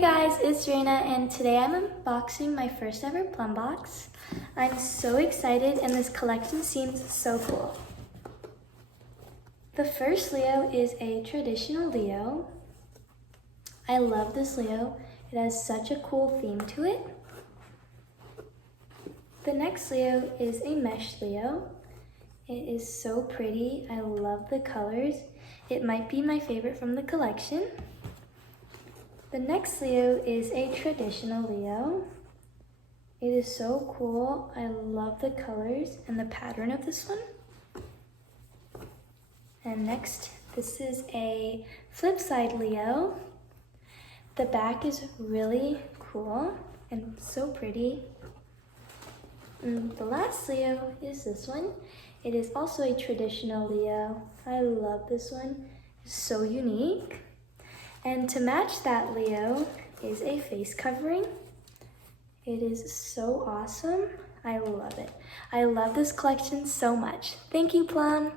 Hey guys, it's Reina and today I'm unboxing my first ever Plum box. I'm so excited and this collection seems so cool. The first Leo is a traditional Leo. I love this Leo. It has such a cool theme to it. The next Leo is a mesh Leo. It is so pretty. I love the colors. It might be my favorite from the collection. The next Leo is a traditional Leo. It is so cool. I love the colors and the pattern of this one. And next, this is a flip side Leo. The back is really cool and so pretty. And the last Leo is this one. It is also a traditional Leo. I love this one. It's so unique. And to match that Leo is a face covering. It is so awesome. I love it. I love this collection so much. Thank you, Plum.